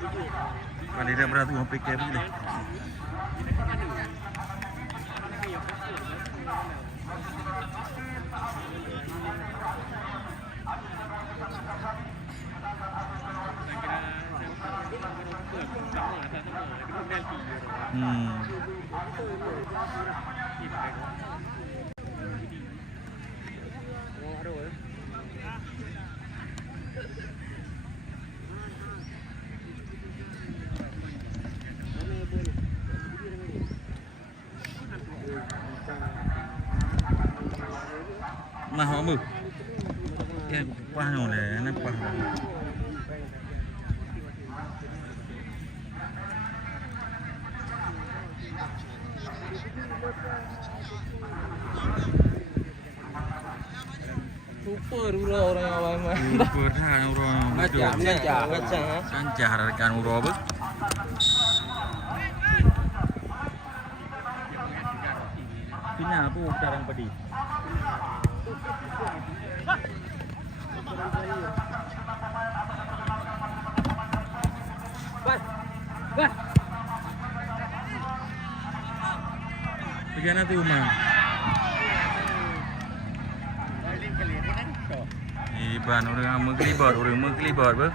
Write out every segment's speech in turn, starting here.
Pada dia berat tu PK begini. Mah apa mu? Ya, paham lah, nampak. Super orang awal mah. Super dah orang. Ngacang. Sancah rekan uro apa? Pina apa sekarang padi? Wah. Pergi nanti rumah. Iban orang mengkelibat ber.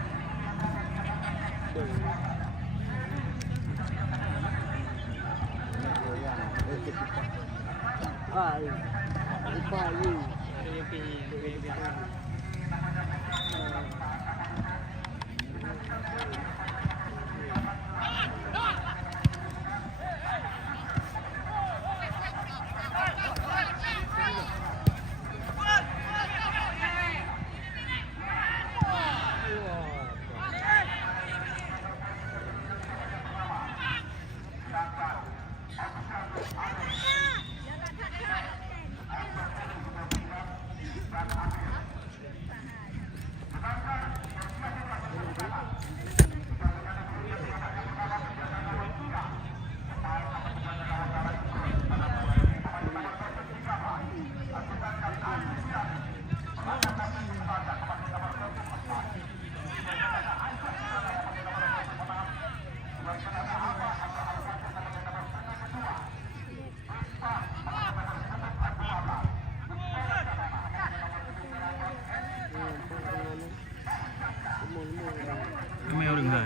Kami orang dah.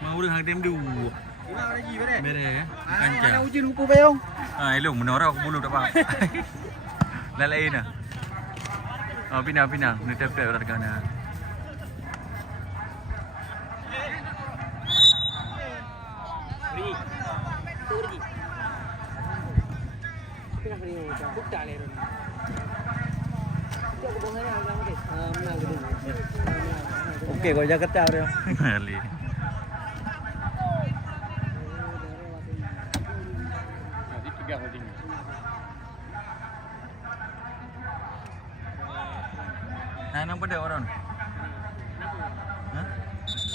Mau orang hang dem du. Bere. Kancah. Mana uji lupa bayong. Elok menora aku bulu tak apa. Lalai na. Pindah. Ni tep orang kana. Okey, kau jaga ketat dia. Balik. Nang pada orang. Hah?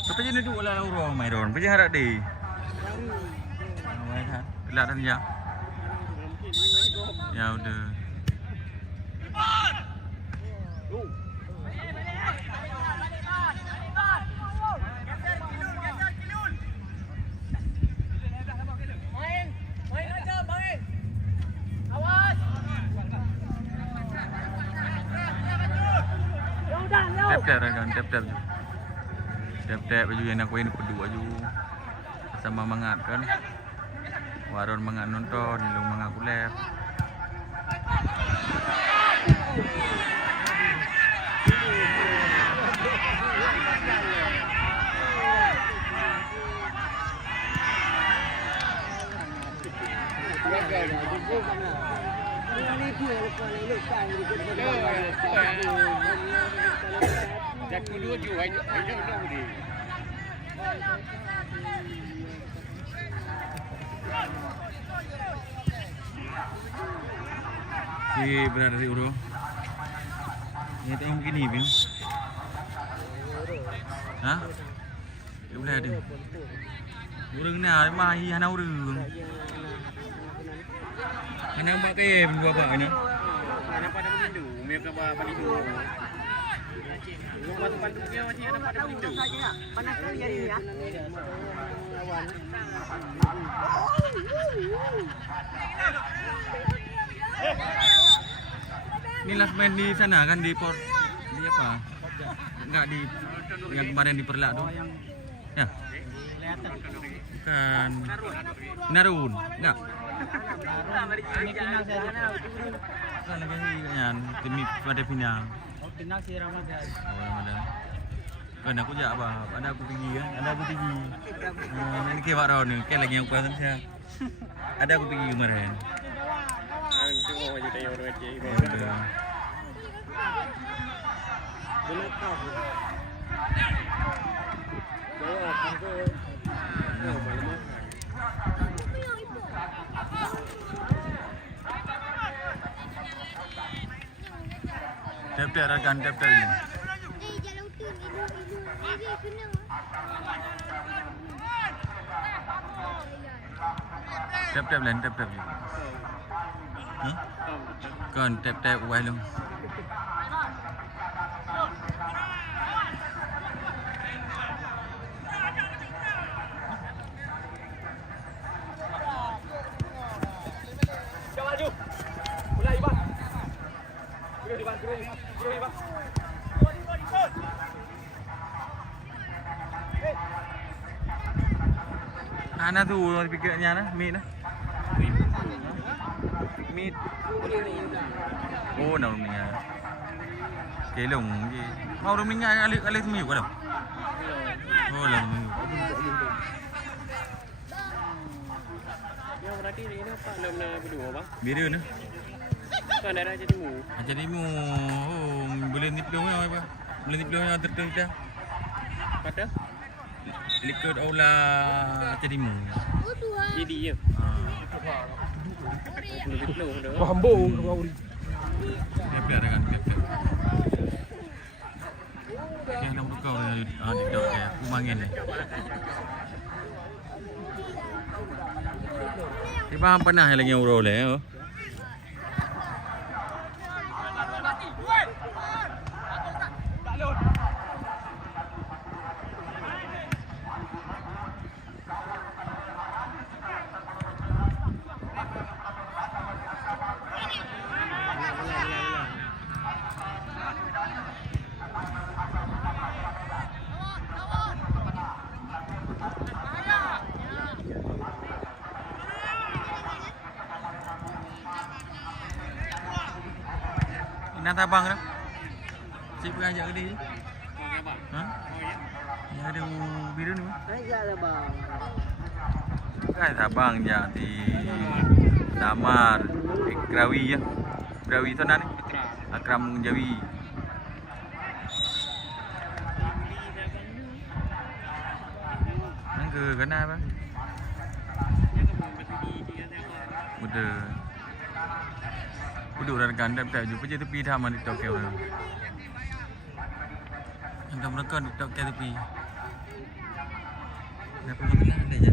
Tapi je duduk lah orang mai don. Pergi harap deh. Mai kan. Kelak dah ya. Ya udah. Tep baju yang aku ini berdua ju sama mangat kan waron mangat nonton ilung mangat kulep Jaku dua ju ayo ni. Si berada di Uro. Ini tengok begini bim. Hah? Dia boleh ada. Urang ni mah hana urang. Hana pakai bapa ni. Hana pada mendu, mereka balik dulu. Bantu-bantunya macam ada pada pintu. Panas kali hari ni ya. Ini last main di sana kan di Port di apa? Enggak di yang kemarin di Perlak tuh. Ya. Bukan. Narun. Enggak. Bukan lagi kayaknya demi pada Pinang. Oh, Pinang si Ramadan. Oh, Ramadan. Kan aku jak apa? Ada aku pergi kan? Ada aku pergi. Ini ke Pak ni, ke lagi yang kuat saya. Ada aku pergi kemarin. Itu mau aja tanya orang kecil. Ya udah. Tap-tap rakan tap-tap ini. Tap-tap lain tap-tap je. Kan tap-tap wai long. Ana tu pikirnya na, meat na. Meat. Oh, nào mình cái lồng gì. Mau đâu mình ai lấy thùng nhiều quá đâu. Oh, là mình. Yang berarti ini apa nama berdua bang? Biru na. Kan ada jadi mu. Jadi mu oh, boleh niplong apa? Boleh niplong terus dah. Kata? Liquid ola jadi mu. Jadi ya. Lebih low dah. Bambu kau. Dia biar dengan kita. Yang nak kau di dok ya, kumangin ni. Tiba pernah lagi euro le. Nata bang dah. Cik pergi ajak ke dia. Ha? Yang ada biru ni. Ajaklah bang. Kan Sabang je di Damar, Krawi ya. Krawi tu nani? Akram Jawi. Nang ke kena apa? Udah. Duduk dan kandang tak jumpa je tepi dah mana tok kau. Anda mereka duduk tok tepi. Dapat makan ada je.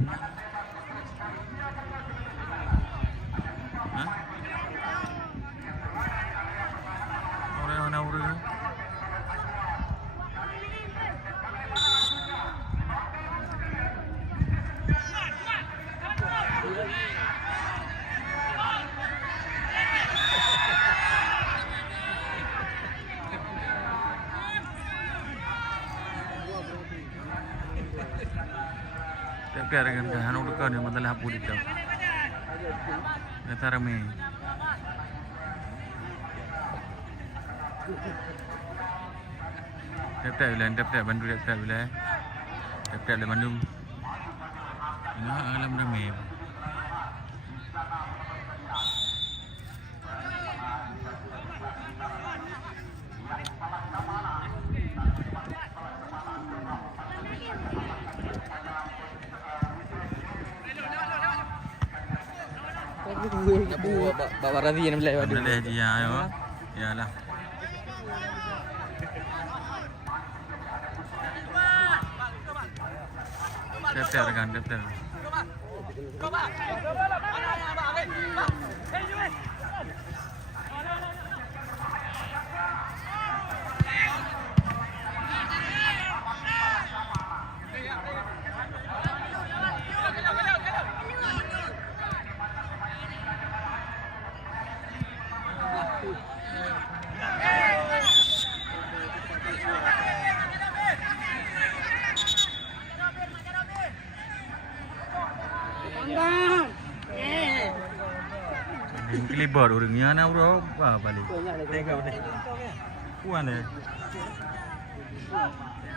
Ha? Orang. Tapi ada kan hanu dekat ni masalah apa dia tahu. Kata ramai. Tap-tap bantu tap-tap bila. Tap-tap le Bandung. Ini alam ramai. Bawa Radhi yang beli. Boleh dia yo. Yalah. Tap-tap kan tap-tap. Kelibat orangnya nak bro. Wah balik. Tengok ni. Puan ni.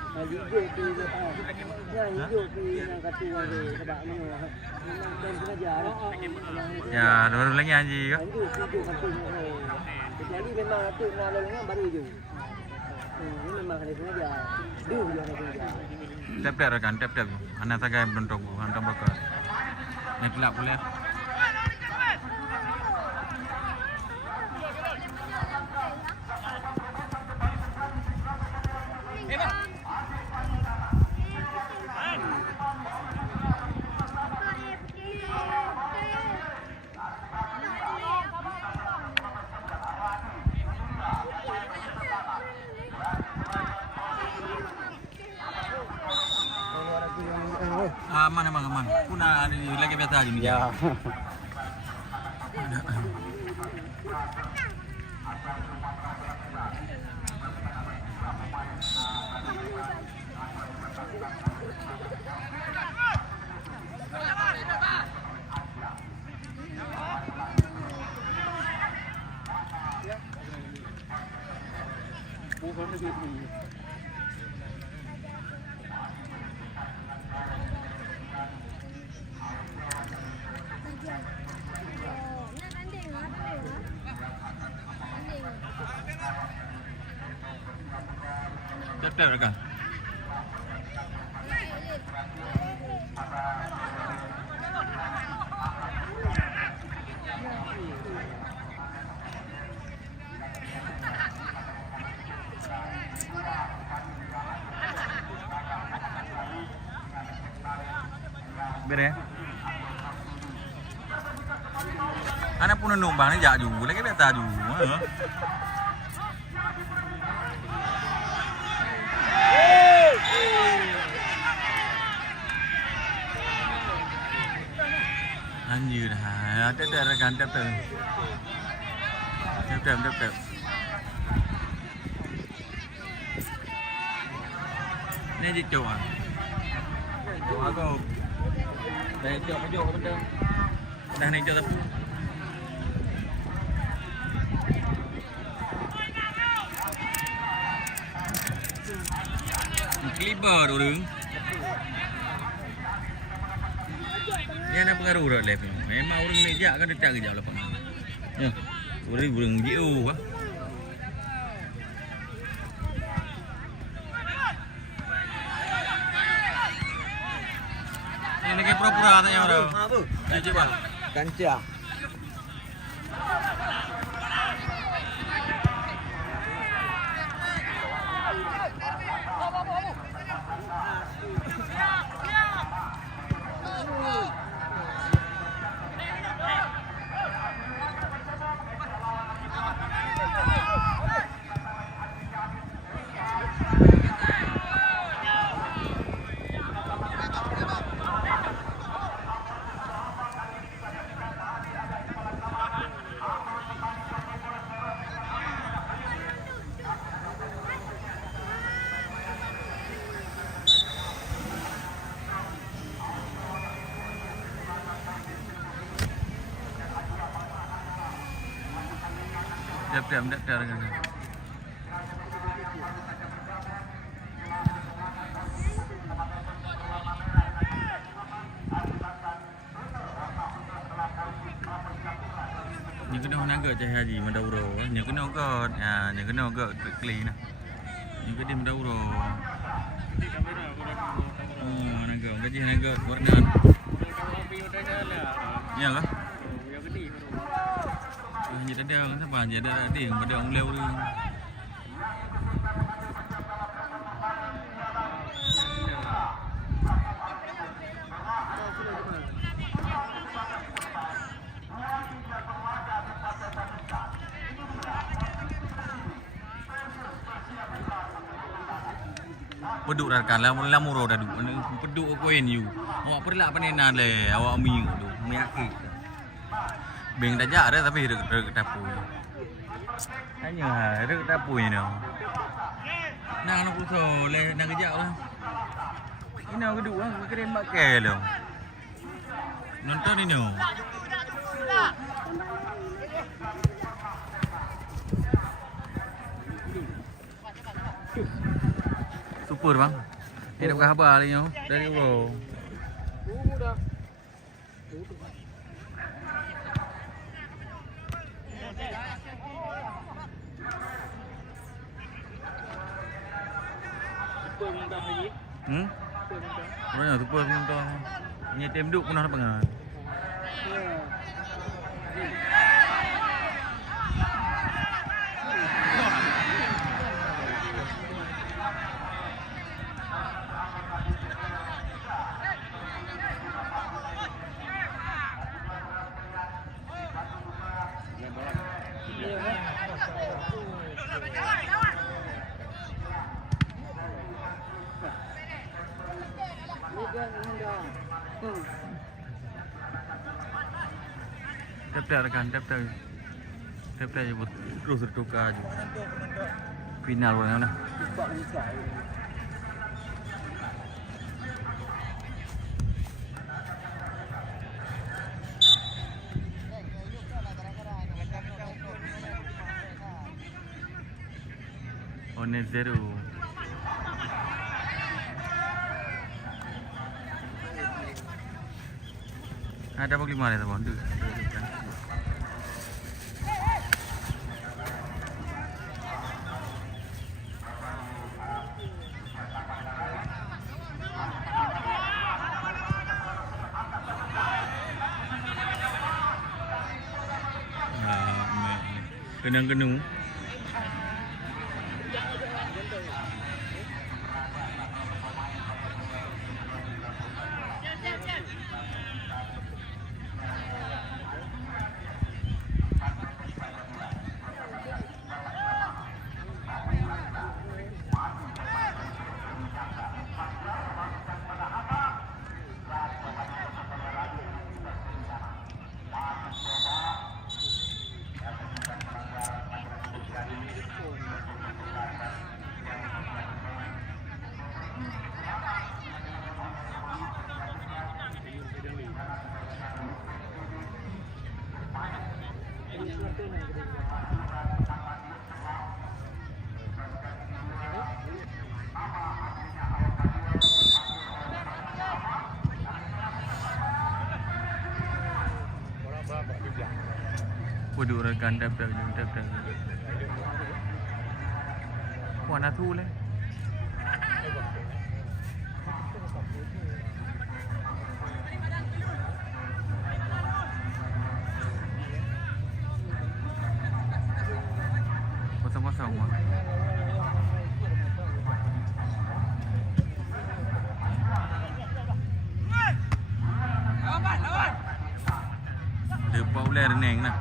Hijau tu hijau tu yang kata ada sebab ni dan belajar Ya, baru lagi anji ke? hijau kata kecuali memang tu nak lalu dengan baru je ini memang kena belajar dia yang kena belajar Tap-tap rekan, tap-tap. Anak sagai beruntung, hantam bakar. Nak kelap boleh. Aman emang aman. Puna lagi biasa aja ni. ya Tap-tap rekan. Beres. Anak pun numpang ni jak juga lagi biasa juga. Anjir dah. Tap-tap rekan, tap-tap. Tap-tap. Ni je cok ah. Cok aku. Dah cok benda. Dah ni cok tu. Kelibat orang. Dia nak pengaruh dah left ni. Memang orang ni jak kan dia tak kejap lepas. Ya. Orang jauh ah. Ini ke pura-pura tanya orang. apa Ni coba. kancah Tap-tap rekan. Những cái đó nó gỡ cho gì mà đâu rồi, những cái nó gỡ những cái nó gỡ kli nè, những cái đêm đâu rồi, nó gỡ cái gì nó gỡ của đơn, nhiều lắm, gì đó đeo các bạn gì đó tiền mà đeo leo đi. Peduk dah kan lama dah duk. Peduk aku you. Awak perlah panenan le, awak mi tu. Mi akik. Beng dah jak dah tapi rek tapu. Hanya rek tapu ni no. Nang nak puso le nang kejak lah. Ini aku duk ah keren mak ke lo. Nonton ini. Super bang. Ini dapat khabar ni dari Euro. Dah. Super mudah lagi. Super mudah. Banyak super nonton. Ni tim duk pun nak pengat. Tap-tap rekan, tap-tap. Tap-tap je terus bertukar je. Final orang mana? Net zero. Ada apa lima ada bang? Kenang-kenung. Waduh rekan tap-tap. Warna tu lah. Kosong-kosong mah. Dia popular neng nah.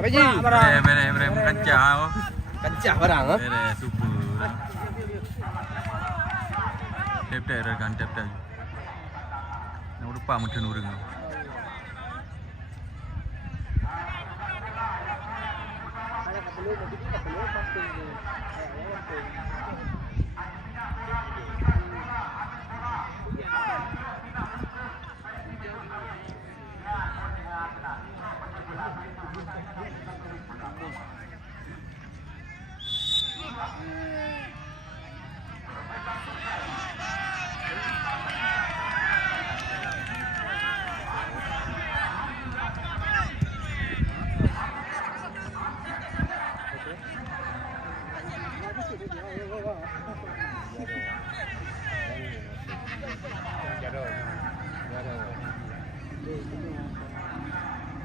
Apa je? Bere kancah. Kancah barang ah. Bere super. Tap-tap rekan tap-tap. Nak lupa macam orang. Ada kat telur, kat telur pampung tu.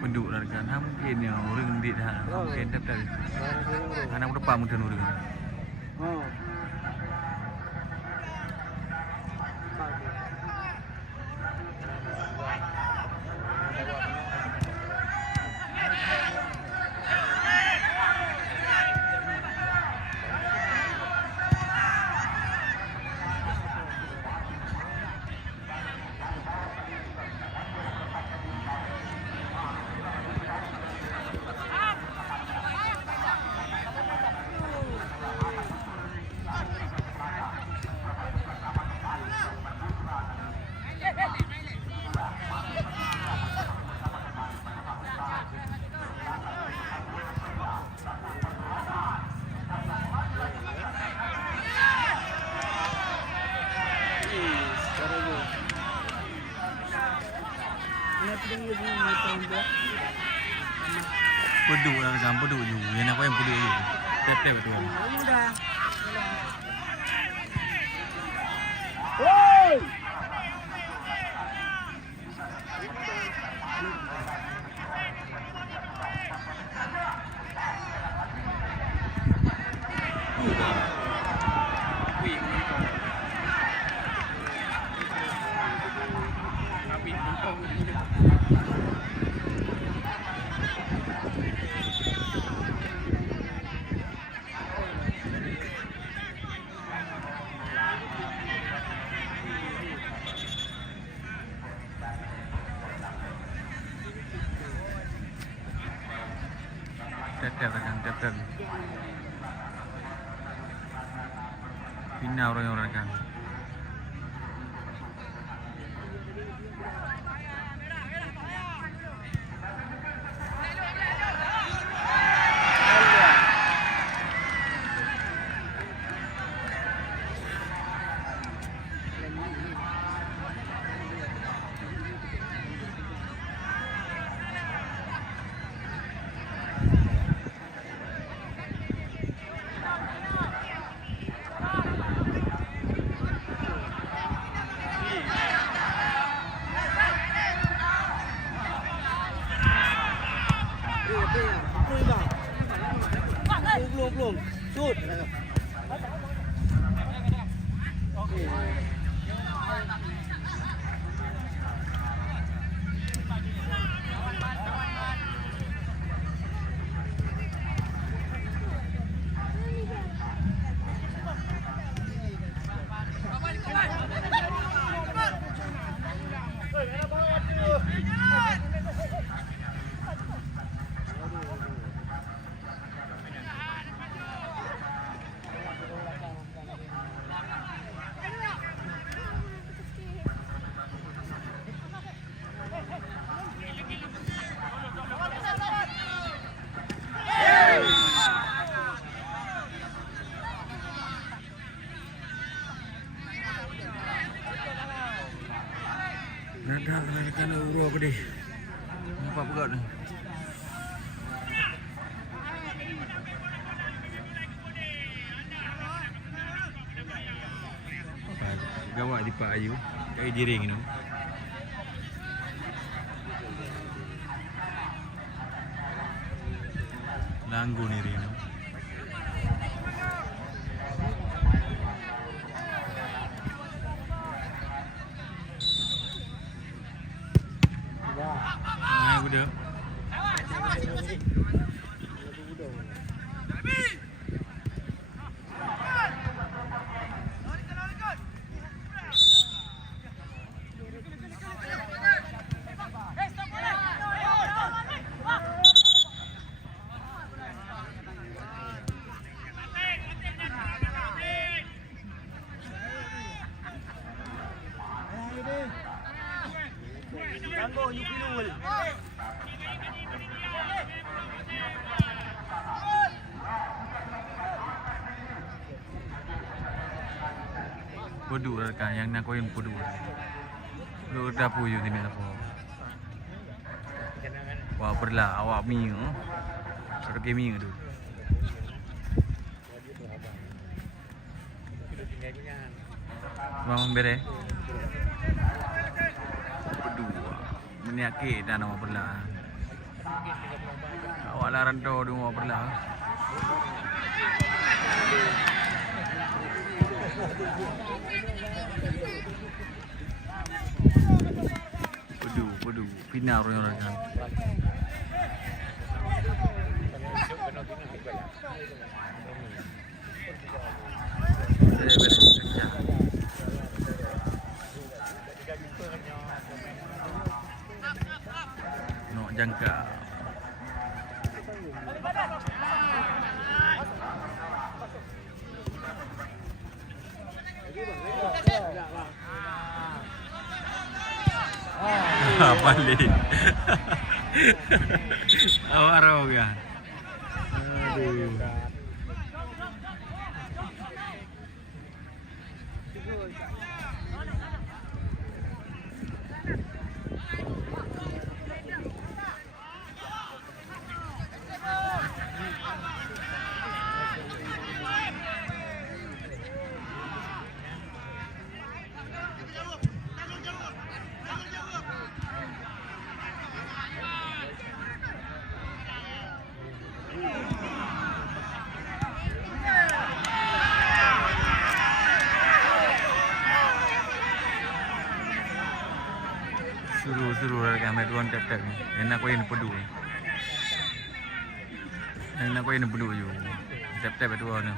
Penduk lah kan. Ha mungkin ya orang dit ha. Mungkin dapat. Anak depan mungkin orang. Oh. Penduk lah kan. Penduk je. Yang nak yang penduk je. Tep-tep tu. Udah. Woi. Wih, tapi engkau Tep-tep lah kan. Tep-tep. Pindah orang-orang kan. Belum. Shoot. Dah kan urut apa dia? Nampak pegat ni. Gawat di Pak Ayu. Kayak jiring ni. Langgu ni ring. Budak. Tangguh you pilul. Peduk lah kan yang nak koin peduk. Lu dapur je sini apa. Wah perlah awak mi tu. Satu game tu. Mamam bere. Peduk. Menyakit dah nama perlah. laran tu dua belah. Waduh, final orang kan. Nak jangka. Balik. Awak rau kan? Aduh. Seru kan main tuan tap-tap ni. Enak kau yang pedu. Enak kau yang pedu je. Tap-tap tu orang ni.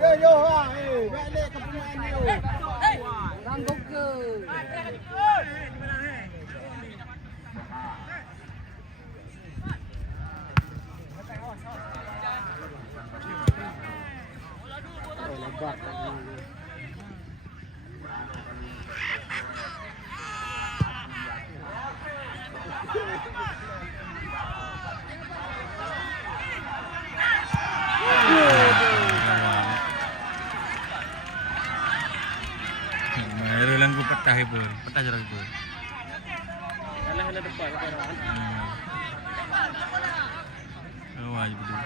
Yo yo ha, balik ke pemain dia. Rambut ke. Lebat tadi. Langgu petah itu, petah jarak itu. Alah depan orang. Oh, aja betul.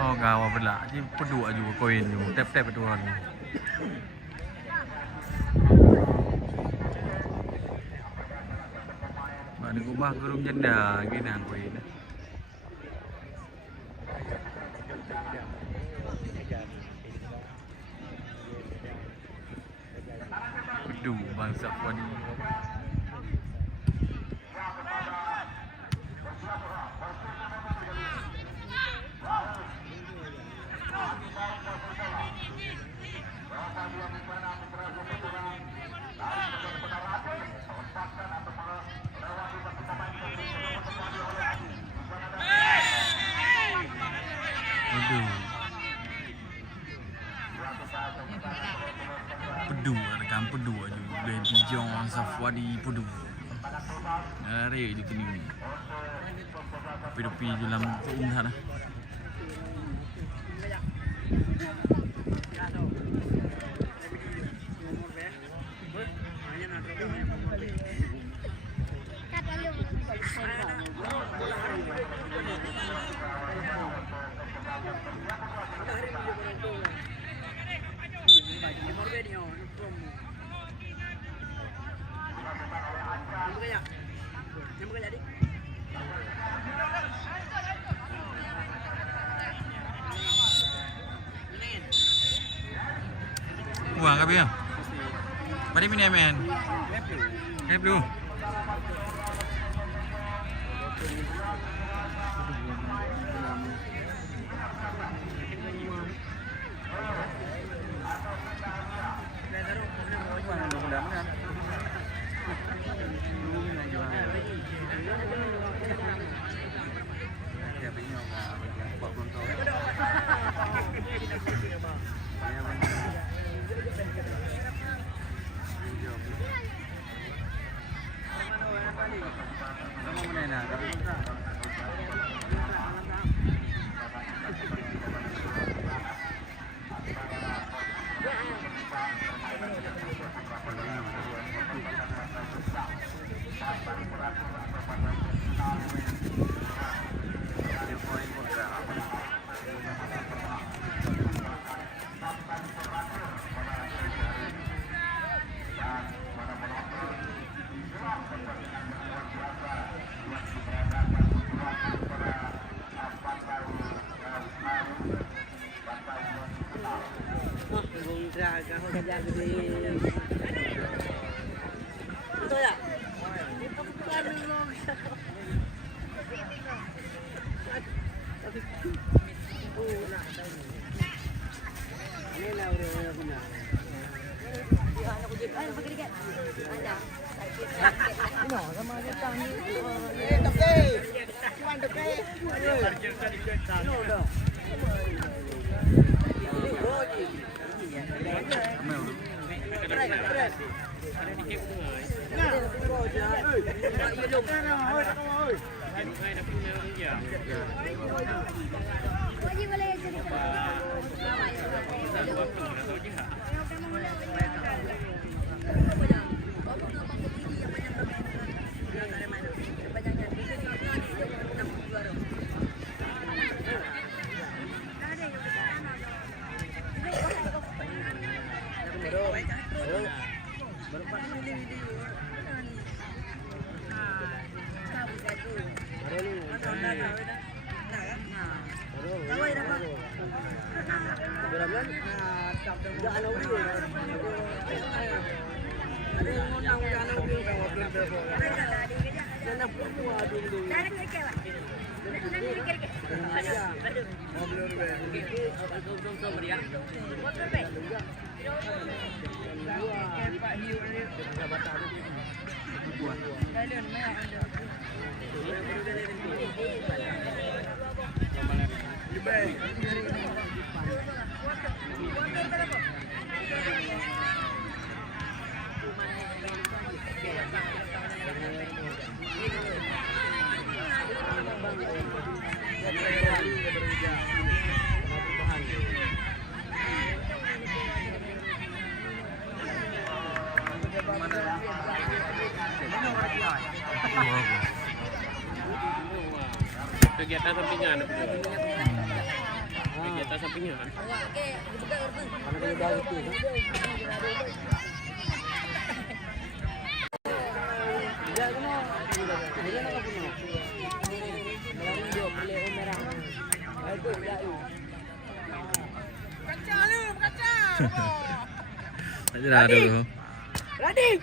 Oh, gawa pula. Ni peduk juga koin tu. Tap-tap tu orang ni. Mak ni kubah ke rum jenda gini ang koin. Peduk bangsa puan ni. Pedu, rekan pedu aja. Baby John Safwadi pedu. Lari je kini ni. Tapi dalam indah dah. Wah, kapi ya. Pada mana men? Rep dulu. Betul tak? Ini lah orang punya. Ini sama ada tang ni. Toke. Cuman toke. No dah. Kegiatan sampingan apa tu? Kegiatan sampingan. Mana dia dah betul. Dia kena. Dia nak apa ni? Melalui dia boleh merah. Itu dia. Kaca lu, kaca. Aja dah dulu. Ready.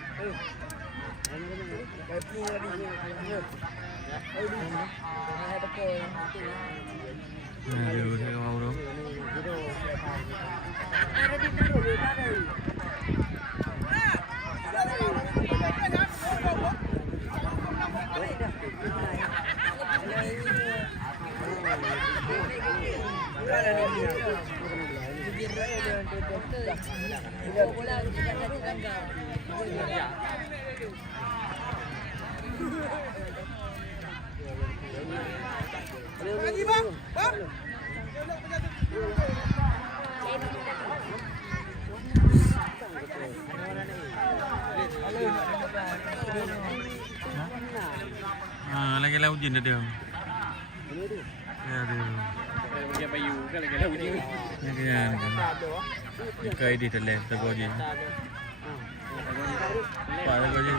Aduh, saya kau bro. Lagi bang, bang. Lagi lah ujian dia. Ya dia. Dia bayu kan lagi dah uji. Ya kan. Kai di dalam tego je. Pak tego je.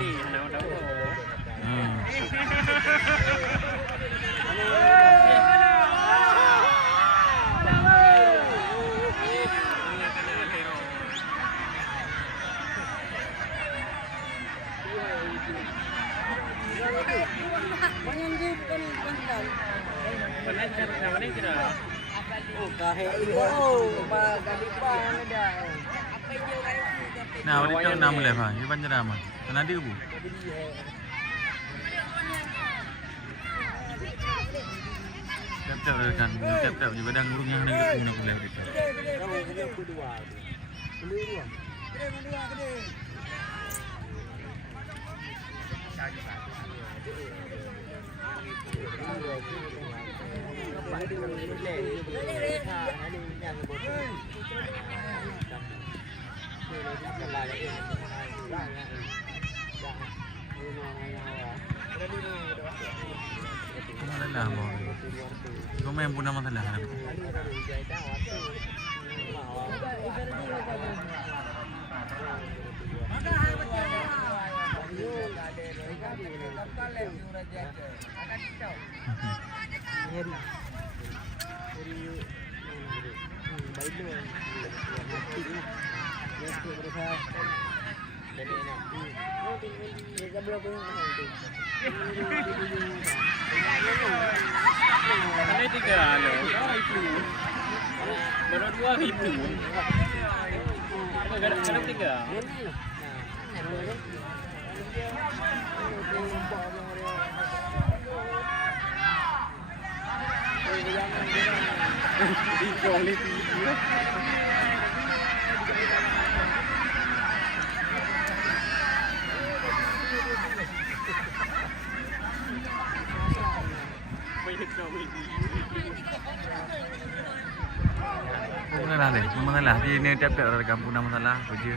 Nah, udah tahu nama lepas. Ini banyak nama. Mana dia bu? Tap-tap kan. Tap-tap juga dah ngurung yang ni boleh kita. Masalah boh. Kau main pun nama masalah. Ada 3 loh. Baru 2 ribu. Kadang 3. Masalah deh, masalah. Di ni tap-tap ada kampung nama masalah. Kerja.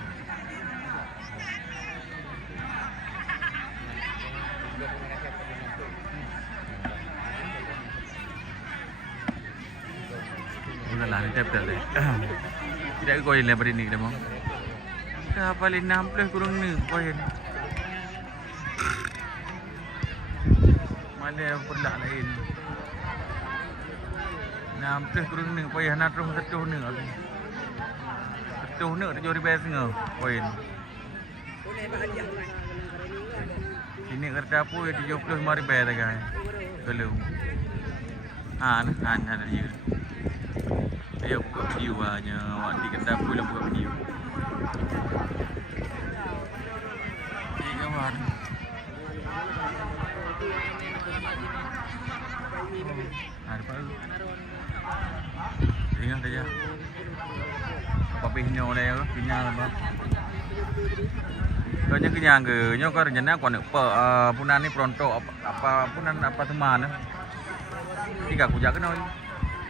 Masalah ni tap-tap deh. Tidak koin lah pada ni kita mau. Dah paling 60 kurang ni koin. Mana pulak lain. 60 kurang ni payah nak terus setuh ni lagi. Setuh ni tak jauh best ngau koin. Ini kereta apa 75 ribu dah kan. Kalau. Ada dia. Ayo buka video aja. Awak di kereta apa lah buka video. Ni kawan. Ada apa? Ingat saja. Apa pihnya oleh apa? Pihnya apa? Kau yang kenyang ke? Nyo kau rencana kau nak punan ni pronto apa punan apa teman? Tiga kujak kenal.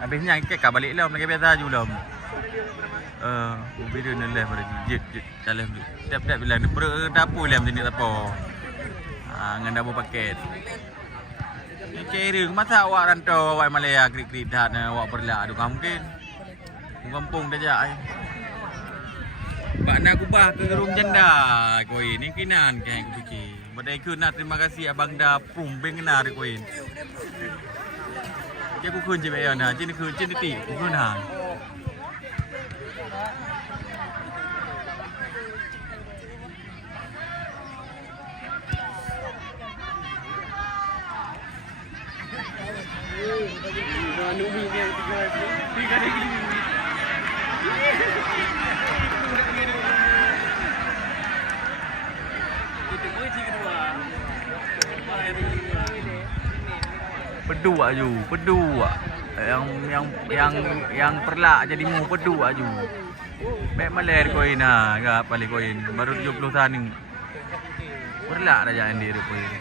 Habisnya kek balik lah, mereka biasa juga. Video ni lah pada jet jalan tu. Tiap-tiap bilang ni dapur lah macam ni tak apa. Dengan dapur paket. Kira masa awak rantau awak Malaya krik-krik dah awak berlak aduh mungkin kampung dah jak ai. Bak nak ubah ke gerung janda koi ni kinan ke aku fikir. Badai ku nak terima kasih abang dah pumbeng kena de koi. Dia ku kun je bayan ha, jin ku jin ti ku kun ha. Numi dia 3 lagi. Itu pun kedua. Pedu aju, pedu. Yang perlak jadi mu pedu aju. Baik maler koin ha, gap balik koin. Baru 70 tahun ni. Perlak dah jangan dia koin.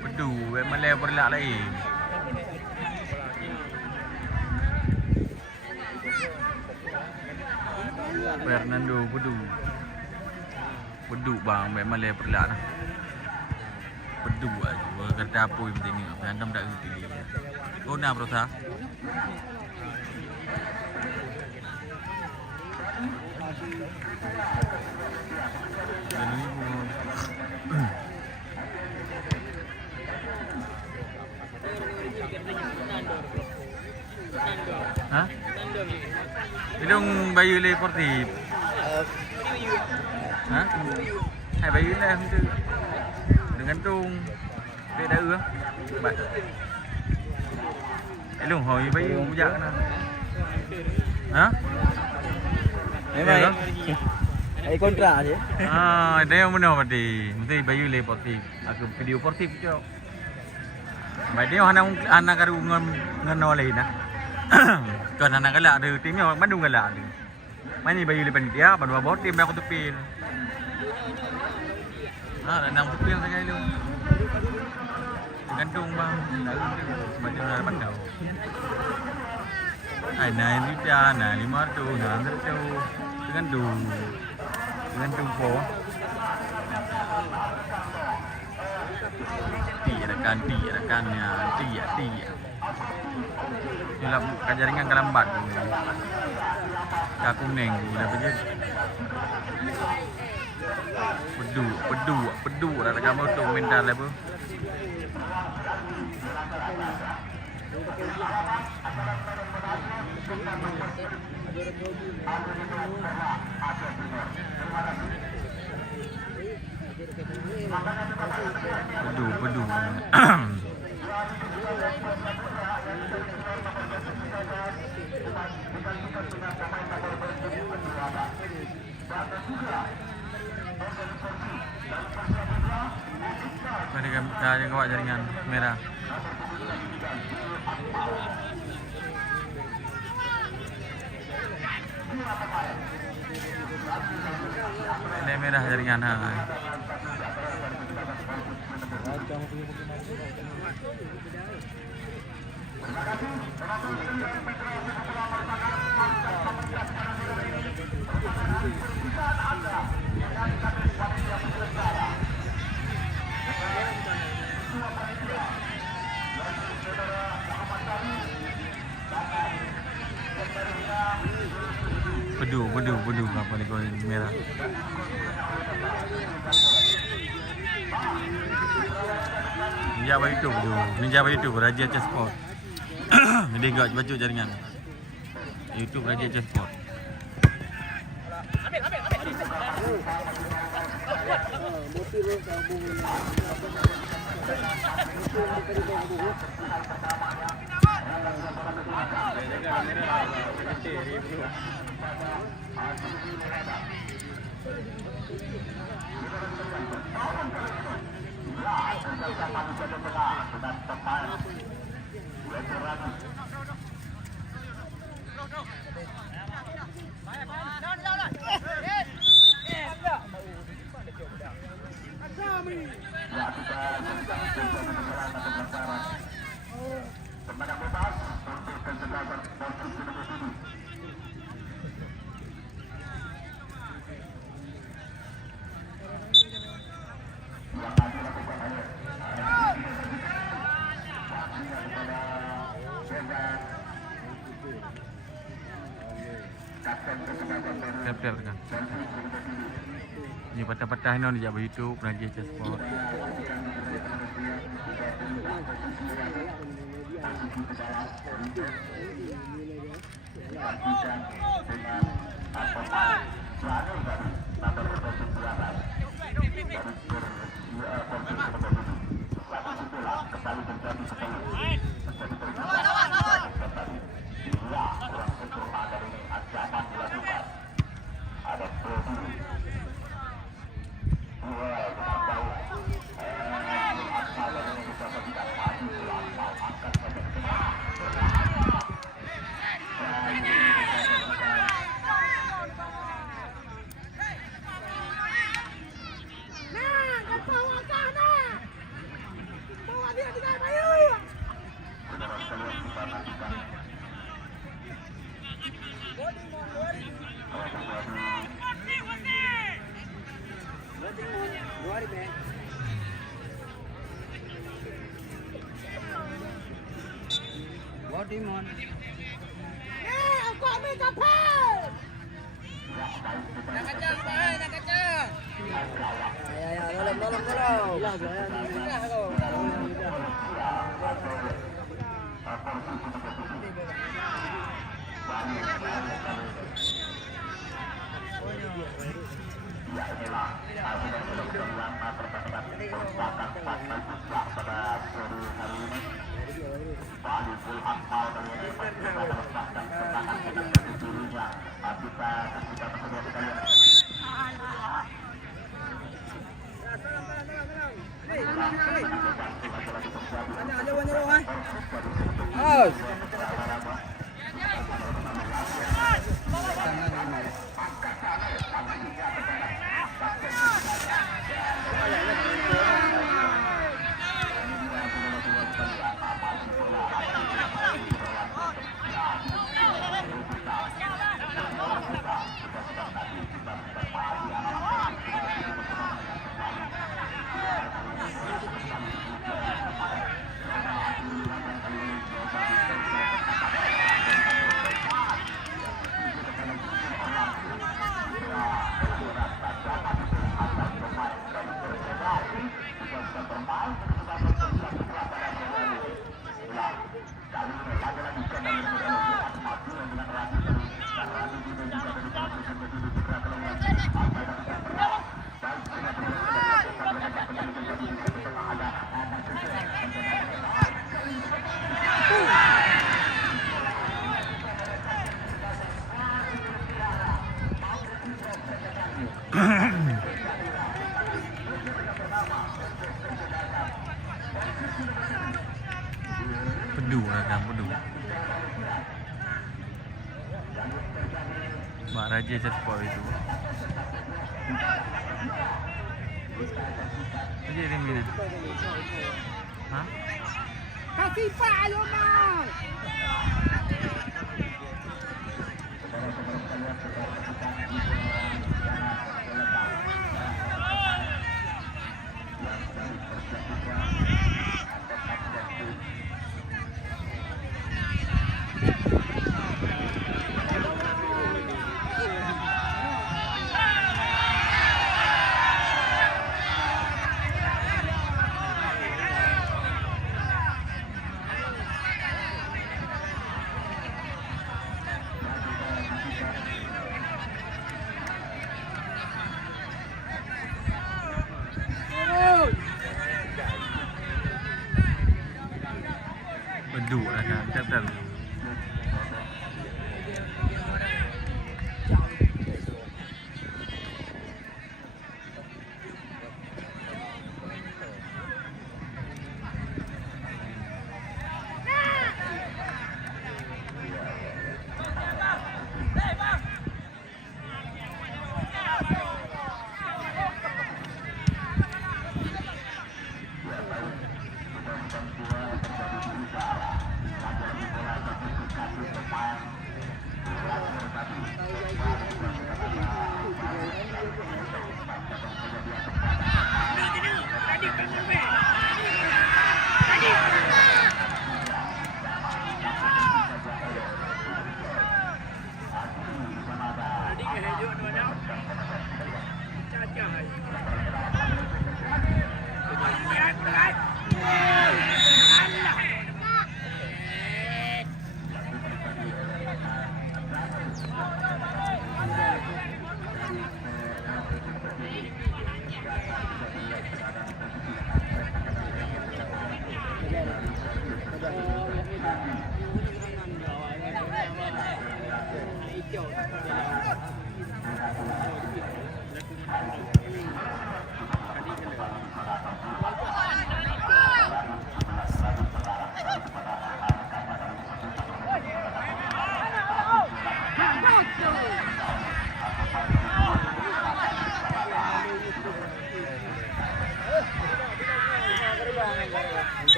Pedu, Malay perlak lain. Fernando pedu. Pedu bang, Malay perlak lah. Pedu aja. Kata apa yang penting ni? Berantem tak kerti dia. Oh nak berusaha? Ha? Ilong bayu le portip. Ha? Hai bayu le hang tu. Dengan tung. Dia dah ưa. Baik. Ilong hoi bayu bujak na. Ha? Memang ai kontrak je. Ah, dia yang mana mesti. Mesti bayu le portip. Aku video portip je. Baik dia anak karu ngan oleh dah. Kan anak galak ada timnya Bandung galak ada. Mana bayu le panitia baru bawa tim aku tepil. Ah, nang tepil saja lu. Gantung bang, macam mana pandau. Ai nai dia na 500 na 100 gantung po. Rekannya, tia. Dalam jaringan kelambat. Kak kuning dah pergi. Pedu dah kamu tu mental apa? Pedu. Mari kita bawa jaringan merah. Ini merah jaringan ha. Pedu apa ni koin merah. Ninja YouTube Raja Sport. Dia enggak baju jaringan. YouTube Raja Sport. Tap kan. Ni patah-patah ni dia buat YouTube Raja Sport. Timon. Ya, tolong. Hilang saya. Pedu lah kan, pedu. Mak Raja cepat itu. Jadi ini mana? Hah? Kasih Pak, ayo mau. Pedu lah kan, tetap.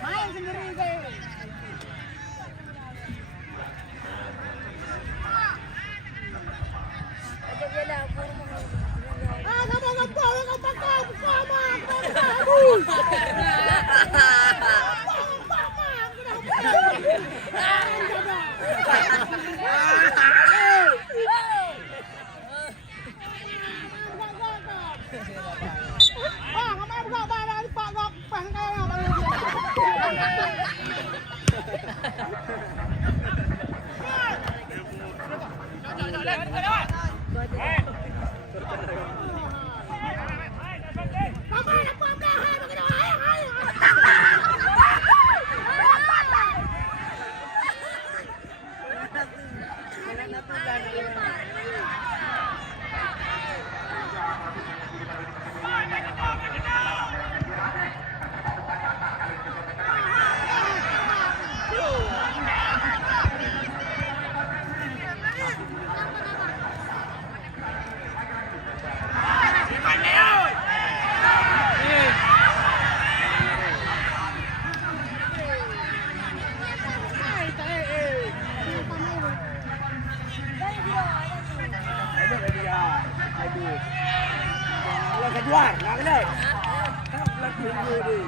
Main sendiri kayak. Ah, Keluar, nak kena. Lagi dia.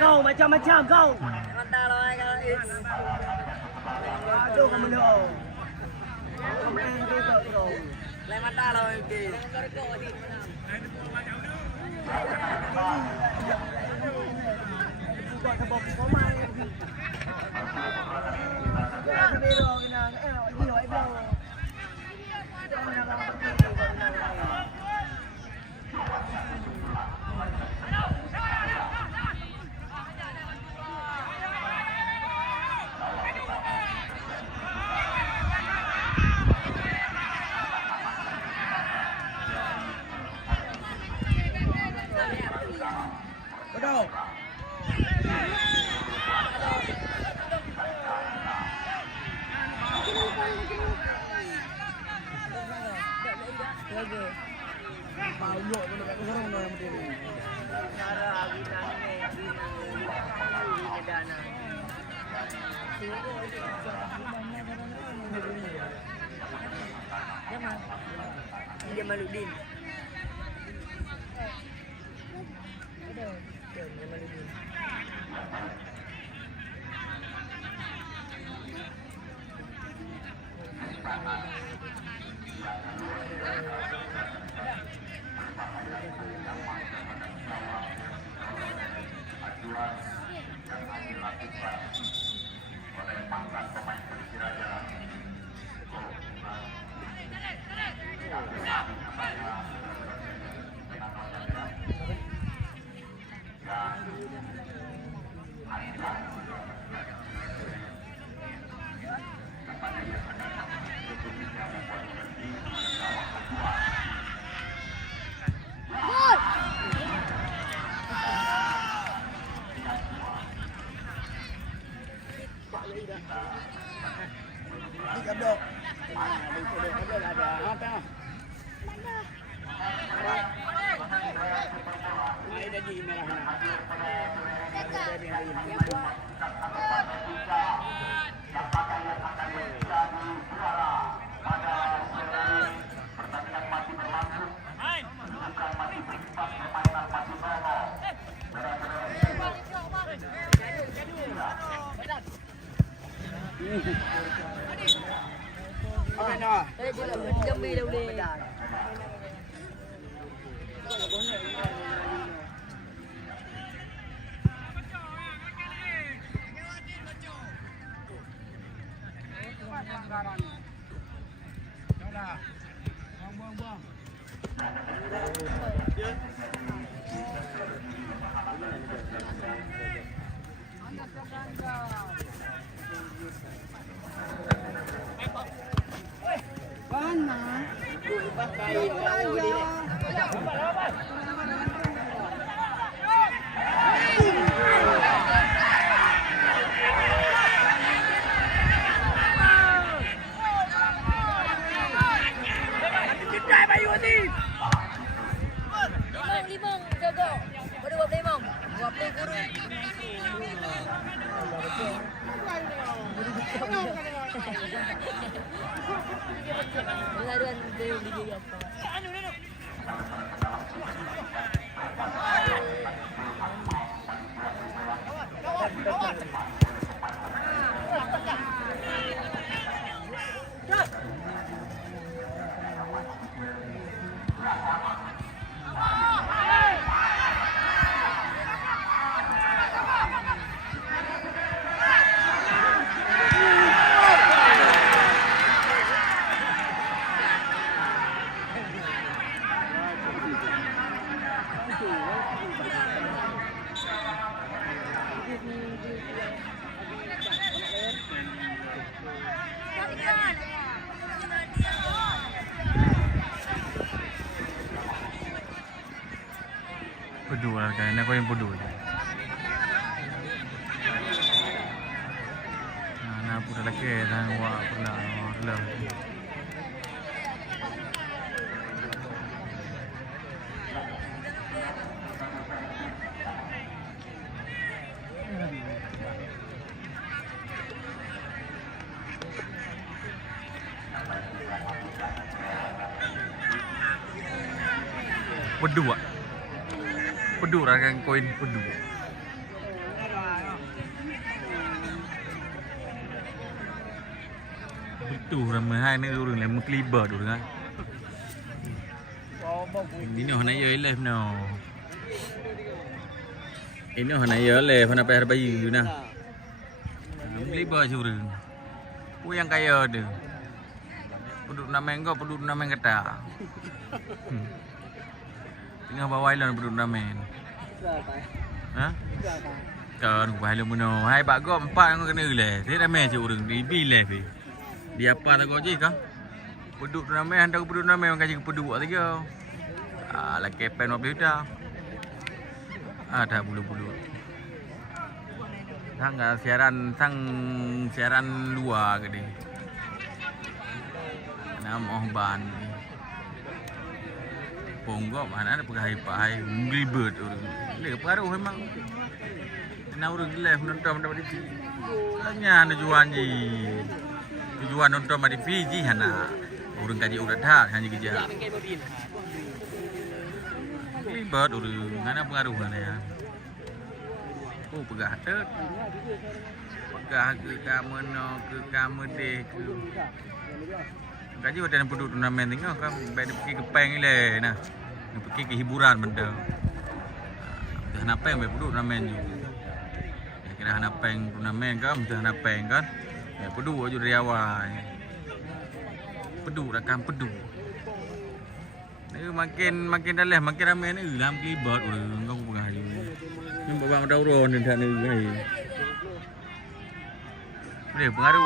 Kau macam-macam kau. Mata lo kalau it's. Aduh kamu lo. Kamu yang gitu kau. Lain mata lo ini. Buat sebab koma ni. Jangan biro kena. Ini oi bro. Betul. Lagi. Mau nyok pun dekat orang nak macam ni. Cara abinan ni, abinan dana. Dia Maludin. Dia Maludin. Yang dilakukan oleh mantan pemain Persiraja Kabdok. Kabdok ada apa? Ini daging merah. Jambi dah boleh. Limong, jaga. Berdua limong. Dua play kurung. Laluan dia beli apa? Pedu lah kan, aku yang pedu je. Nah, pura lagi dan wak pernah lem. Pedu ah. Pedu lah kan koin pedu. Betul ramai hai ni orang lain mengkelibar dulu kan. Ini orang nak live no. Ini orang nak live nak bayar bayi nah. Mengkelibar curang. Ku yang kaya ada. Penduduk Namen kau penduduk Namen kata. Tengah bawah island penduduk Namen. Ha? Kan ku halu meno. Hai bak go 4 kau kena le. Dia Namen je urang di bileh pe. Dia apa tak kau je kah? Penduduk Namen hantar penduduk Namen orang kaji ke penduduk tiga. Lah kepen apa dah. Ada bulu-bulu. Sang siaran luar ke dia. Nama ban. Ponggok mana ada pegawai ribet orang. Dia pengaruh memang. Nak orang live nonton pada TV. Hanya tujuan je. Tujuan nonton pada TV je hana. Orang kaji urat dah hanya kerja. Ribet orang. Mana pengaruh mana ya. Oh pegah tak. Pegah ke kamano ke kamede ke. Kaji ada penduduk turnamen tengok kan baik pergi ke peng le nah. Pergi ke hiburan benda. Dah nak peng baik penduduk turnamen juga. Kira nak peng turnamen kan, dah nak peng kan. Ya penduduk aja dari awal. Penduduk rakam penduduk. Ni makin dalam makin ramai ni dalam kelibat orang kau pegah je. Ni bang dauron ni dah ni. Boleh pengaruh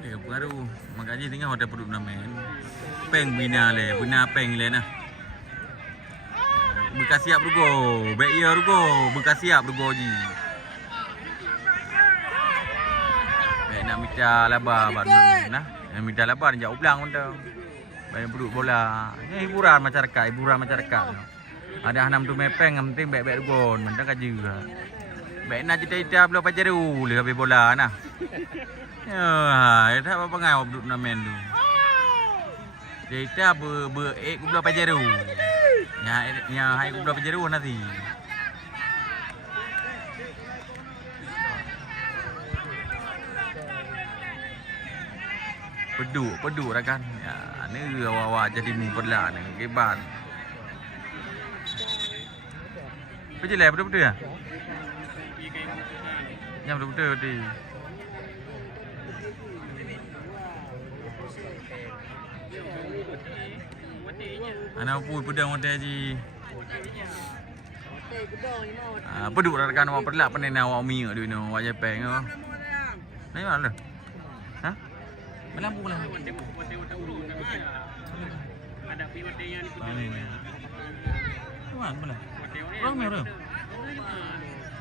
Dia pengaruh. Makanya tengah ada penduduk Namen. Peng bina peng le nah. Bekas siap rugo, baik ya rugo, bekas siap rugo ji. Baik nak minta laba nah. Yang minta laba dia jauh belang benda. Baik duduk bola. Ini hiburan masyarakat. Ada hanam tu mepeng yang penting baik-baik gon, mentang kaji juga. Baik nak cerita belum pajaru le habis bola nah. Ya, tak apa ngau duduk nak main tu. Cerita belum pajaru. Nya hai belum pajaru nanti. Peduk dah kan. Ya, ni awak jadi mu perlah ni keban. Pejelai betul-betul ya? Yang betul-betul tadi. Anak pun pedang wadah ji. Peduk dah kan awak perlah panen awak mi kat dia awak Jepang tu. Ni mana? Ha? Melampu lah. Ada pi wate yang ni. Mana mana? Orang merah.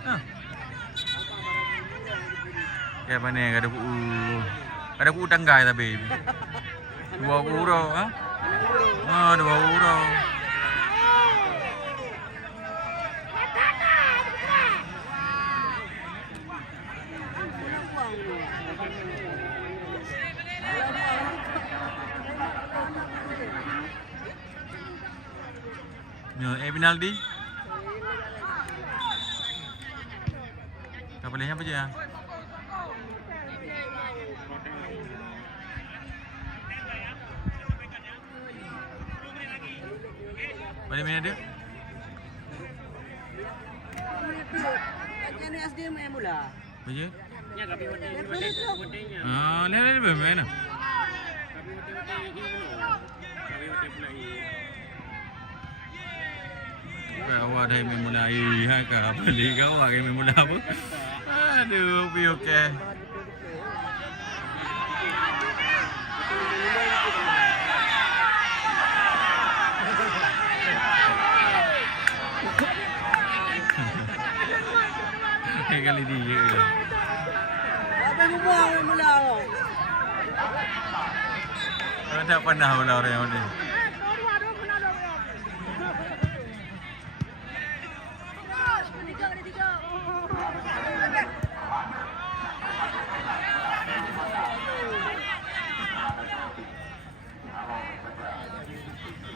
Ha. Kayak mana ada ku tanggai tapi. 2 euro ha? Ah, 2 euro. Ya, penalti. Kau boleh apa je ya? Boleh main ada? Ini SDM mula. Boleh? Ya, tapi wate-nya. Ah, ni bermain ah. Tapi wate-wate ini dulu. Tapi wate pula ini. Awak dah main mulai hai kau beli kau awak main mula apa? Aduh, okey. Kali dia. Apa yang buang mula kau? Tak pernah bola orang ni.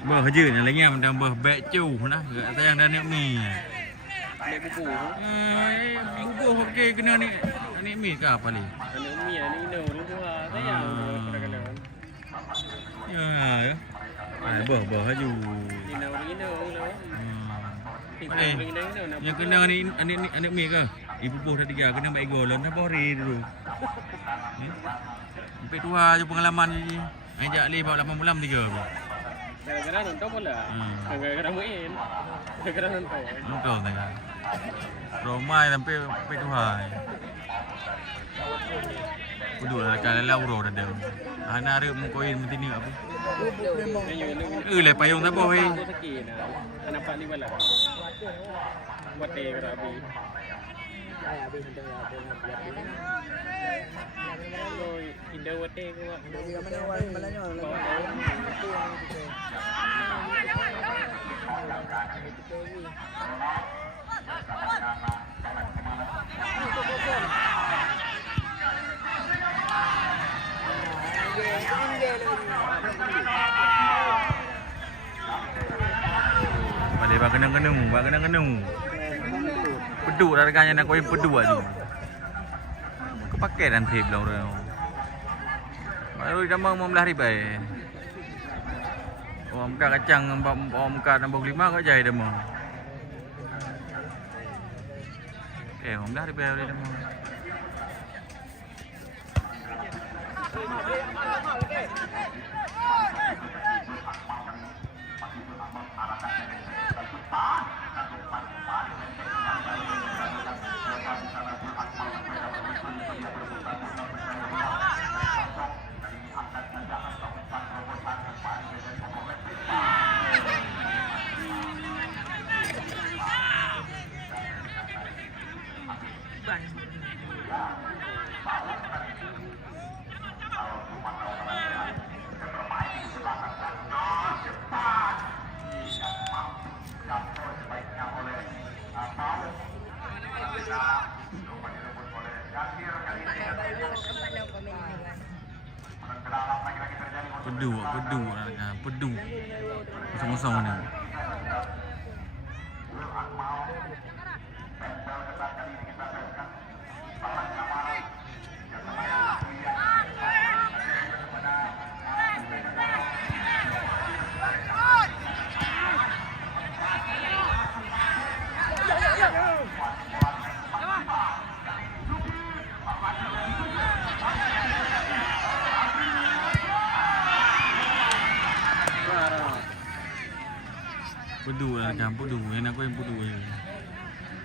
Bơ dư này lấy nghe mình đang bơ bẹ chu nó sayang dah nak mi. Ada buku. Buku okey kena ni mi ke apa ni? Ada mi ni no dulu saya pada kalau. Ya. Bơ haju. Ino lo. Yang kena ni anak mi ke? Ibu buh dah 3 kena baik gol dah bori dulu. Sampai tua je pengalaman je. Ajak li bawa 8 bulan 3. Kadang-kadang nonton bola. Kadang-kadang main. Kadang-kadang nonton. Nonton tak? Romai sampai Tuhai. Kudu lah kalau lauro dah dah. Ana ada mengkoin mesti ni apa? Le payung tak boh. Nampak ni bala. Buat teh kerabi. Indah wate ke wak. Dia mana orang malanya orang. Balik bak kenang-kenung. Peduk dah reganya nak koin peduk aja. Kepakai dan tip lah orang. Baru dah mau belah ribai. Orang muka kacang, orang muka nombor 5 kau jahit dah mau. Orang belah ribai orang dah mau. Pedu nak pedu. Kosong-kosong ni. Pedu lah kan, pedu. Yang aku yang pedu je.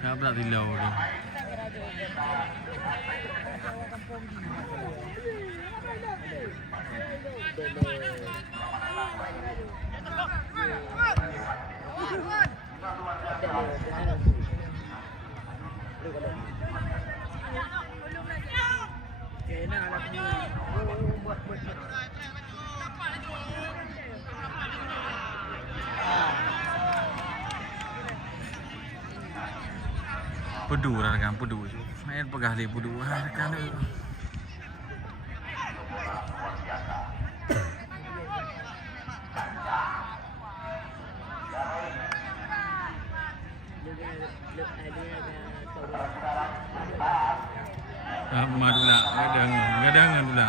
Tak pula tilau tu. Pedu lah kan, pedu. Main pegah le pedu. Kan tu. Madula, gadang pula.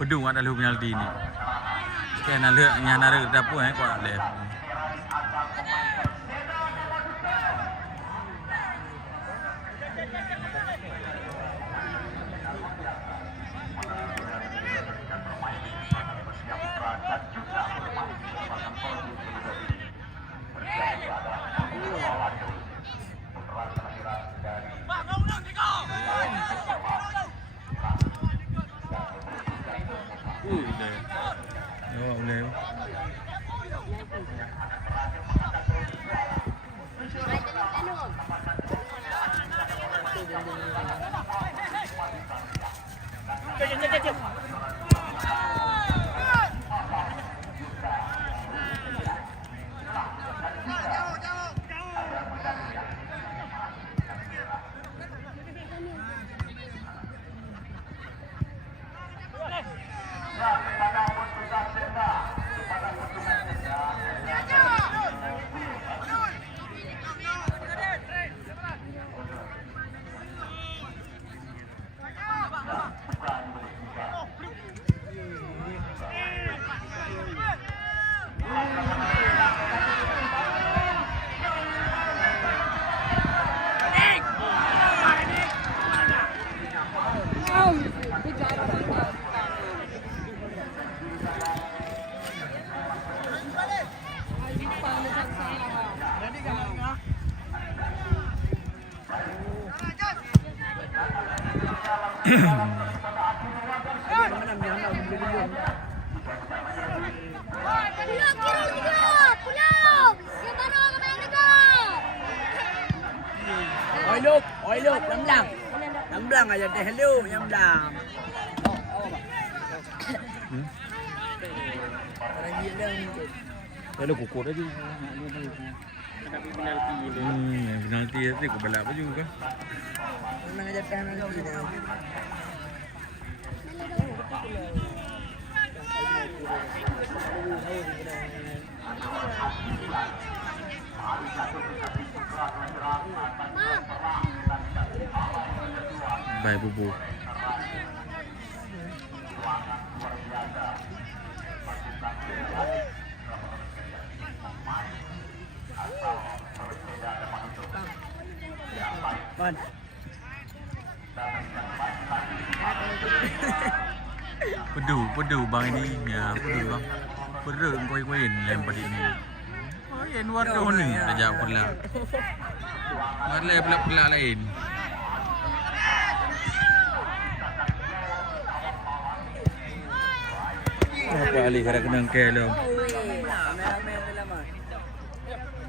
Pedu ada lu penalti ni. Kan ada yang ada dapur kuat le. Oi luk, lam aja deh lu, yang lam. Kalau kukur aja. Tapi penalti tu. Penalti tu kau balap aja juga. Memang aja penalti dah. Baik bubu. Bon. Pedu bang ini ya, pedu bang. Pedu kuih-kuih lempar ini. Oh, yang luar tu ni saja pula. Marle pula lain. Kali kada kena kelo.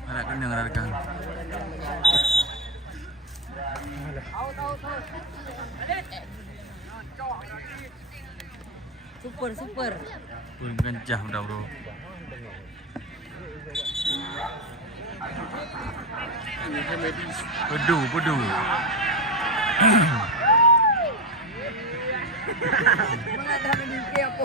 Kada kena kan. super super. Pun kencah dah bro. Pedu. Mengadah mimpi apa?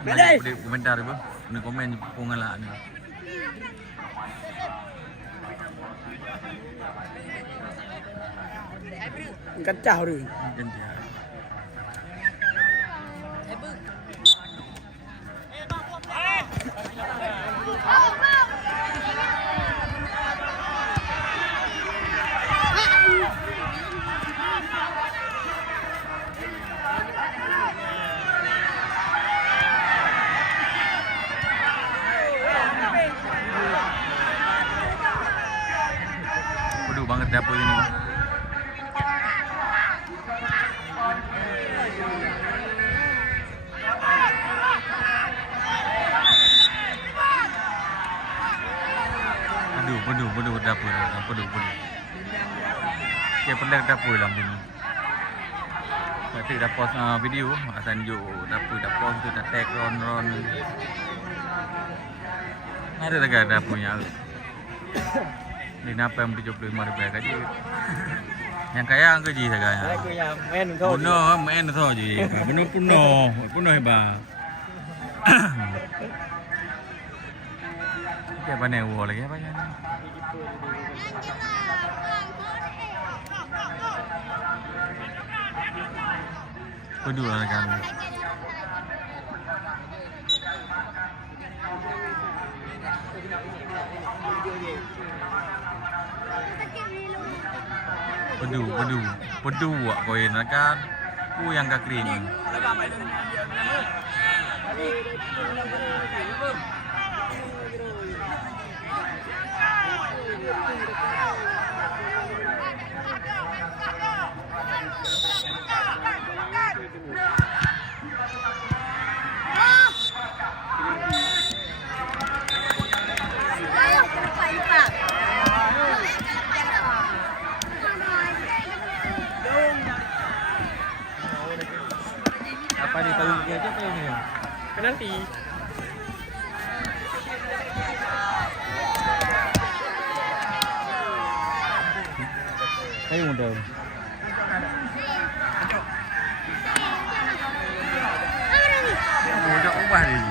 Boleh komentar apa? Ni komen pengalak ni. Kacau dia. Kencah. Pedu banget dapur ini. Pedu dapur. Pedu. Okay, pendek dapur lah macam ni. Nanti dah post video, akan tunjuk dapur dah post tu, dah tag ron. Ada lagi dapurnya. Ni napa yang RM75 gaji. Yang kaya ang gaji saganya. Aku yang main tu. Main tu je. Penuh hebat. Kayak mana wall lagi apa yang? Pedu lah kan. Pedu buat koin lah kan. Ku yang kakri ni. Apa ni tahu dia tu apa ni? Penalti. Kayu muda. Muda ubah ni.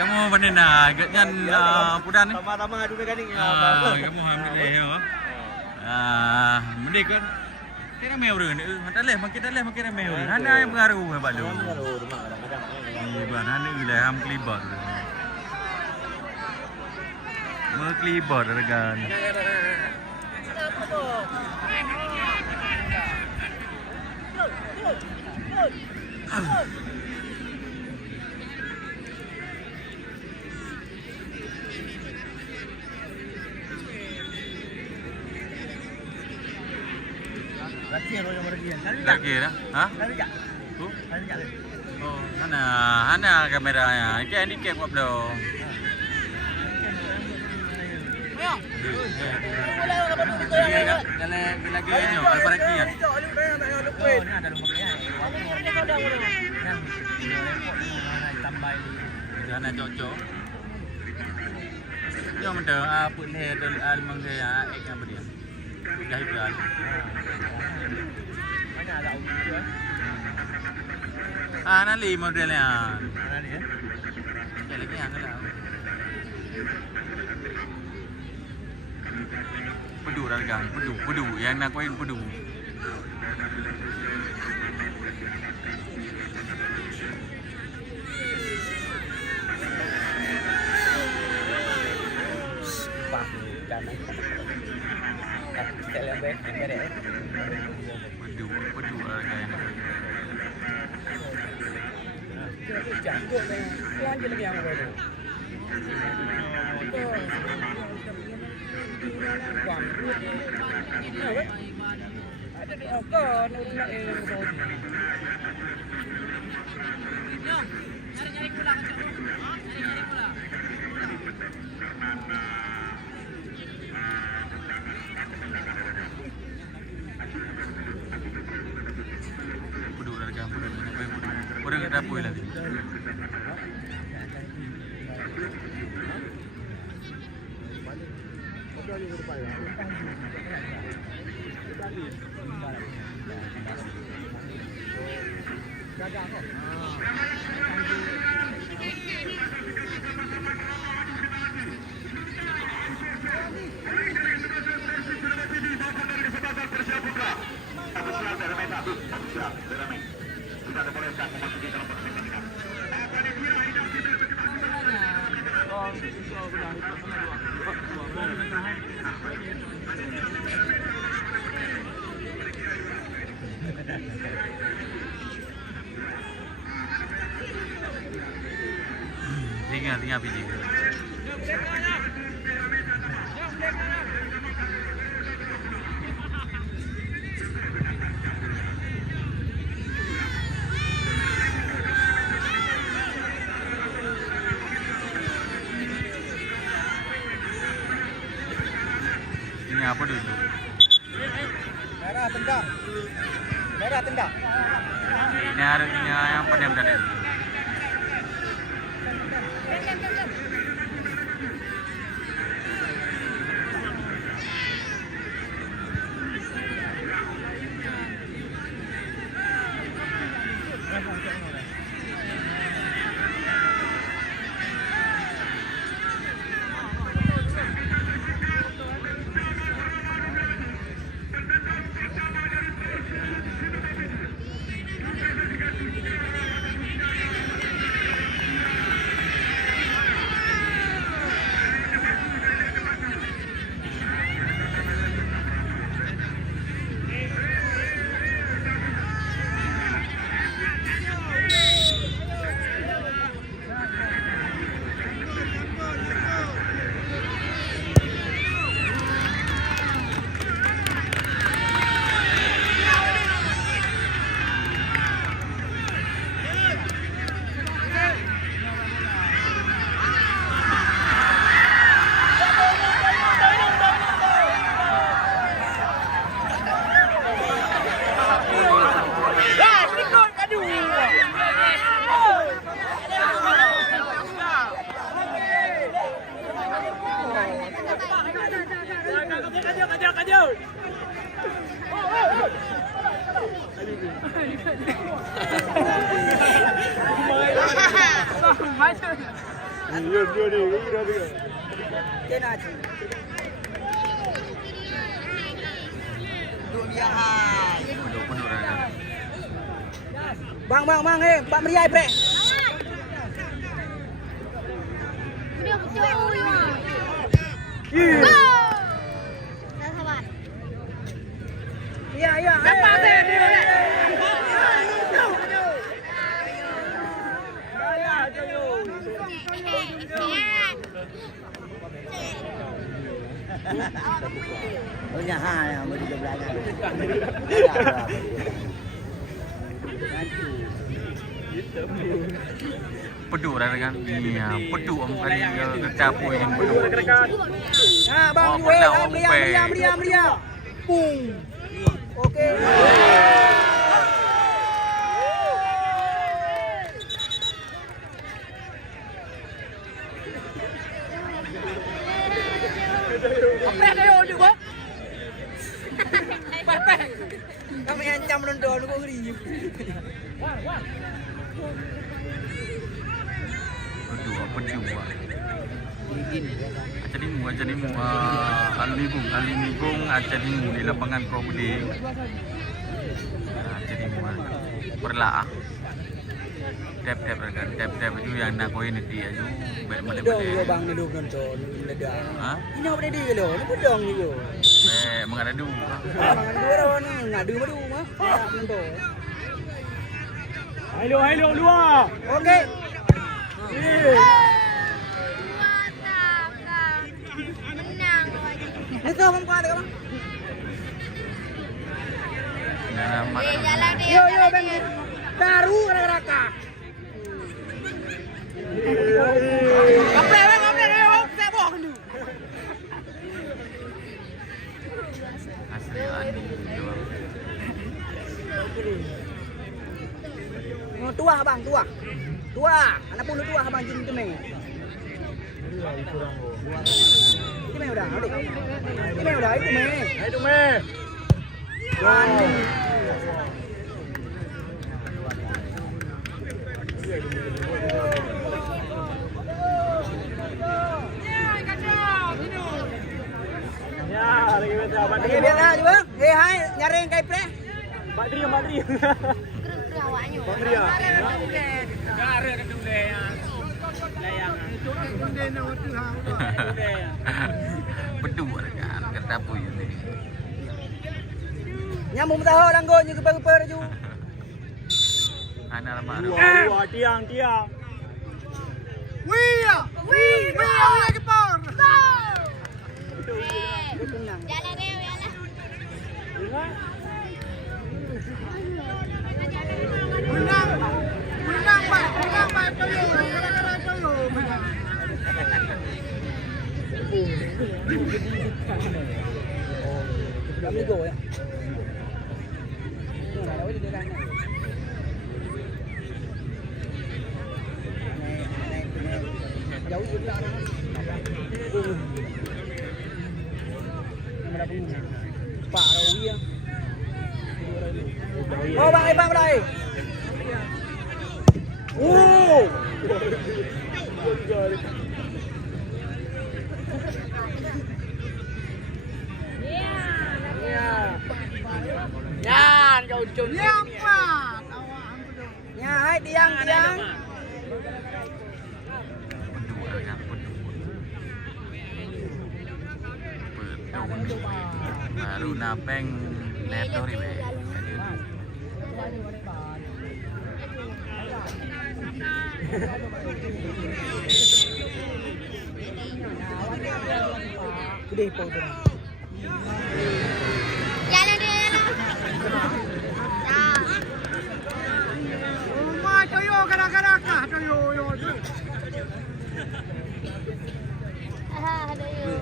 Kamu mana nak dengan pudan ni? Tama-tama adu dekat ni. Kamu ambil dia. Mendek kan. Kira mewah ni. Makin ramai orang. Hana yang pengaruh hebat lu. Iya, hana wilayah ham kelibat. Mekelibat regan. Lagi dah. Ha? Tu? Oh, mana kameranya? Ini handicap apa belum? Lagi ni, apa lagi ya? Jangan cocok. Yang mana apa ni? Alimang dia, ikan berian. Dah ikan. Mana ada ubi tu? Nali modelnya. Nali ya. Ya lagi yang lah. Pedu ragang, pedu yang nak koin pedu. Pedu ragang. Jangkut ni. Tuan je lagi yang apa tu? Ada di Okon, udah Nyari pula kacau. Nyari pula. Pedu ragang, pedu. Orang kat dapur lagi. Tinggal biji. Ini apa dulu? Merah tendang. Merah tendang. Ini harusnya yang pandai tadi. Bang, Pak Meriah bre. Dia betul. Sahabat. Iya. Siapa dia? Oh nya ha mau di belakang. Pedu kan? Iya, pedu om kali kecapu yang pedu. Ha bang Meriah. Pung. Okey. Apa yang kayo juga? Kami yang macam London aku ngeri. Aduh, apa dia buat? Acar dimu, Ali Nibung, acar dimu di lapangan Pro Budi. Acar dimu, berlah. Tap itu yang nak koin nanti aja. Baik malam Dong yo bang ni duk nonton ledak. Ha? Ini apa dia lo? Ni pedong ni yo. Baik mengadu. Mangan dua ni, ngadu madu mah. Nonton. Hello luar. Okey. Itu apa kau ada bang? Yo bang. Baru raka. Apa bang? Saya bawa dulu. Asli Andi. Tua bang, tua. Anak pun tua abang jin tu meh. Itu meh udah, adik. Itu meh udah, itu meh. Itu meh. Ya, lagi betul. Lagi biar juga. Hei, hai, nyaring kai pre. Badri. Awaknya. Badri ya. Gara ke dule ya. Layang. Berdua kan, kata apa ini? Nyambung tahu langgo ni keper ju. Anak lama. Wah, tiang. Wih, lagi por. Jalan dia, jalan. Menang pak, kami go ya. Jauh juga. Pak Rawi ya. Oh bang, bang đây. Yan, kau cun. Yan pak. Ya, hai tiang. Baru napeng leto ribe. Gede po tu. Jalan dia, jalan. Rumah coyo kadang-kadang coyo yo. Ada you.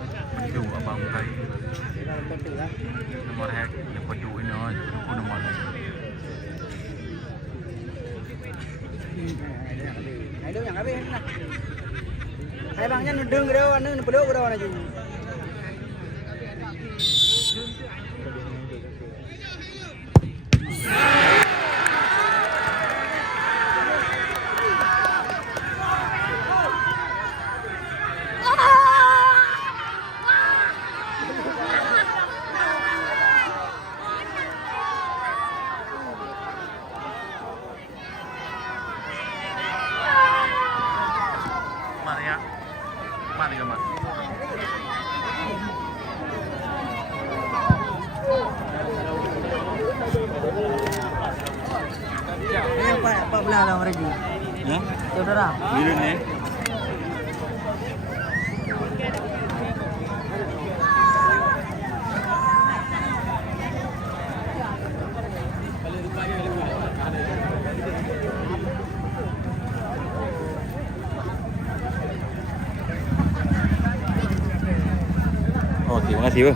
Itu abang kai. Nomor hack yang padu ini oh, itu nomor hack. Này đâu nhang bên này. Hai bang nhân đừng đâu, anh đừng pedok đâu này ju. Mari ke mak. Ini apa belah lah mereka? Ya? Saudara. Bila ni? Oh, terima kasih.